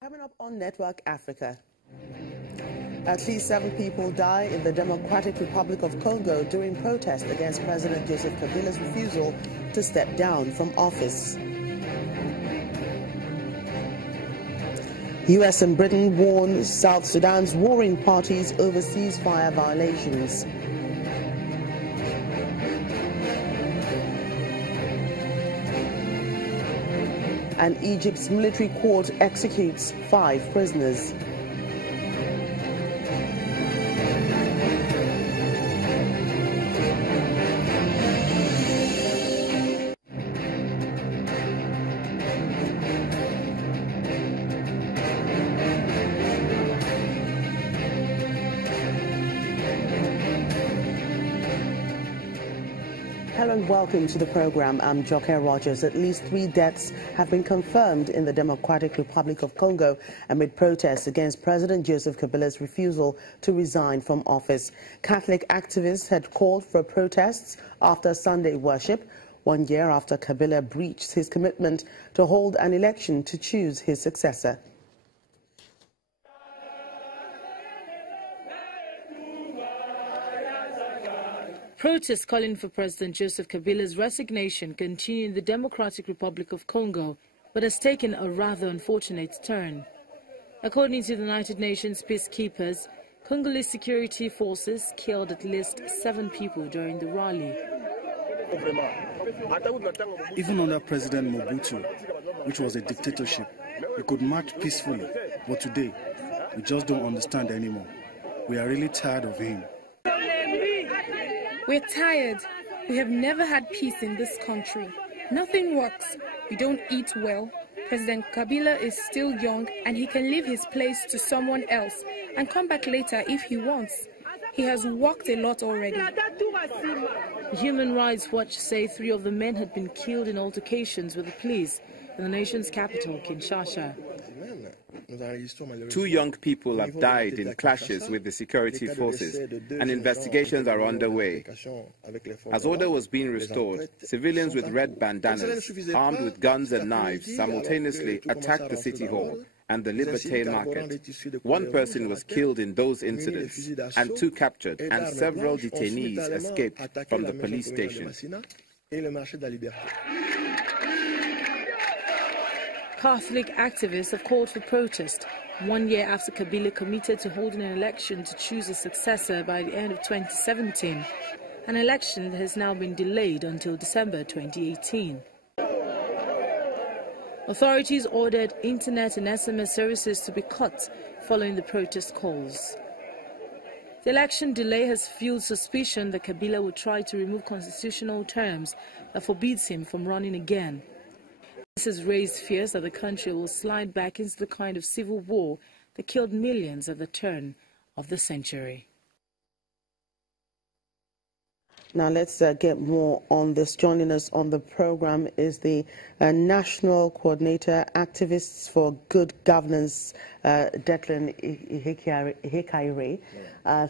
Coming up on Network Africa, at least 7 people die in the Democratic Republic of Congo during protests against President Joseph Kabila's refusal to step down from office. US and Britain warn South Sudan's warring parties over ceasefire violations. And Egypt's military court executes 5 prisoners. Hello and welcome to the program. I'm Joke Rogers. At least 3 deaths have been confirmed in the Democratic Republic of Congo amid protests against President Joseph Kabila's refusal to resign from office. Catholic activists had called for protests after Sunday worship, 1 year after Kabila breached his commitment to hold an election to choose his successor. Protests calling for President Joseph Kabila's resignation continue in the Democratic Republic of Congo, but has taken a rather unfortunate turn. According to the United Nations peacekeepers, Congolese security forces killed at least 7 people during the rally. Even under President Mobutu, which was a dictatorship, we could march peacefully, but today, we just don't understand anymore. We are really tired of him. We're tired. We have never had peace in this country. Nothing works. We don't eat well. President Kabila is still young and he can leave his place to someone else and come back later if he wants. He has worked a lot already. Human Rights Watch say 3 of the men had been killed in altercations with the police in the nation's capital, Kinshasa. 2 young people have died in clashes with the security forces, and investigations are underway. As order was being restored, civilians with red bandanas, armed with guns and knives, simultaneously attacked the city hall and the Liberté market. 1 person was killed in those incidents, and 2 captured, and several detainees escaped from the police station. Catholic activists have called for protest 1 year after Kabila committed to holding an election to choose a successor by the end of 2017, an election that has now been delayed until December 2018. Authorities ordered internet and SMS services to be cut following the protest calls. The election delay has fueled suspicion that Kabila will try to remove constitutional terms that forbids him from running again. This has raised fears that the country will slide back into the kind of civil war that killed millions at the turn of the century. Now let's get more on this. Joining us on the program is the National Coordinator Activists for Good Governance, Declan Hekaire.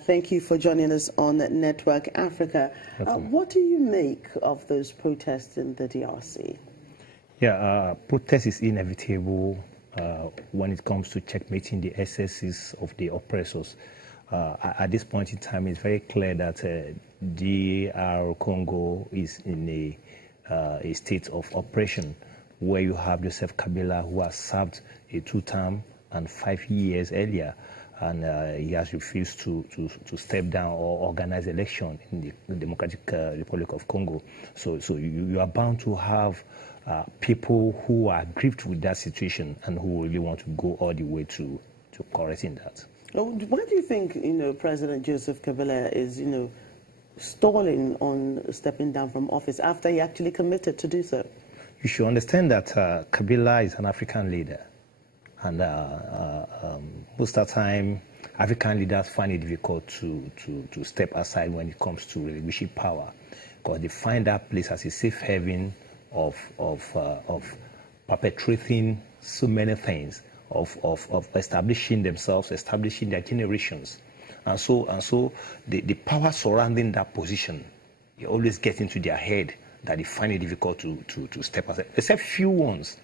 Thank you for joining us on Network Africa. What do you make of those protests in the DRC? Yeah, protest is inevitable when it comes to checkmating the excesses of the oppressors. At this point in time, it's very clear that DR Congo is in a state of oppression, where you have Joseph Kabila, who has served a 2-term and 5 years earlier, and he has refused to step down or organize election in the Democratic Republic of Congo. So you are bound to have people who are grieved with that situation and who really want to go all the way to correcting that. Why do you think, President Joseph Kabila is, stalling on stepping down from office after he actually committed to do so? You should understand that Kabila is an African leader, and most of the time, African leaders find it difficult to step aside when it comes to leadership power, because they find that place as a safe haven of perpetrating so many things, of establishing themselves, establishing their generations. And so the power surrounding that position, it always gets into their head that they find it difficult to step aside, except few ones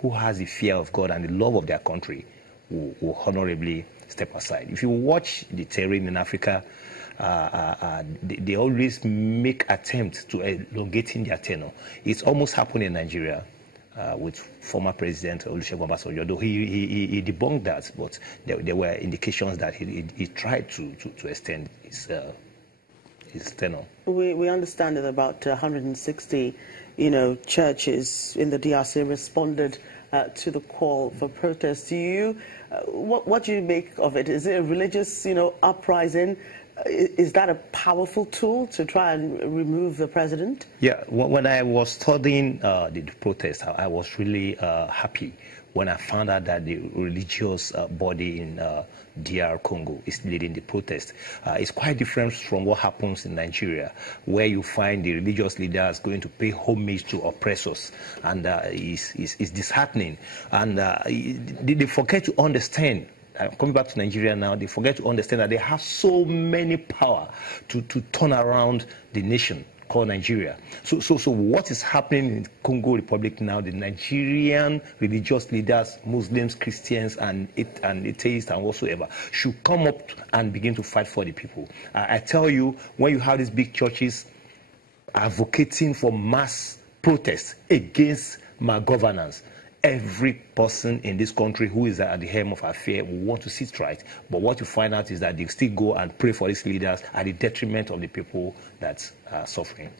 who has the fear of God and the love of their country will honorably step aside. If you watch the terrain in Africa, they always make attempts to elongating their tenure. It's almost happened in Nigeria with former President Olusegun Obasanjo, though he debunked that, but there were indications that he tried to extend his tenure. We understand that about 160, churches in the DRC responded to the call for protest. Do you, what do you make of it? Is it a religious, uprising? Is that a powerful tool to try and remove the president? Yeah, when I was studying the protest, I was really happy when I found out that the religious body in DR Congo is leading the protest. It's quite different from what happens in Nigeria, where you find the religious leaders going to pay homage to oppressors, and it's disheartening. And they forget to understand. Coming back to Nigeria now, they forget to understand that they have so many power to turn around the nation called Nigeria. So what is happening in Congo Republic now, the Nigerian religious leaders, Muslims, Christians, and atheists and whatsoever, should come up and begin to fight for the people. I tell you, when you have these big churches advocating for mass protests against malgovernance, every person in this country who is at the helm of affair will want to see it right. But what you find out is that they still go and pray for these leaders at the detriment of the people that are suffering.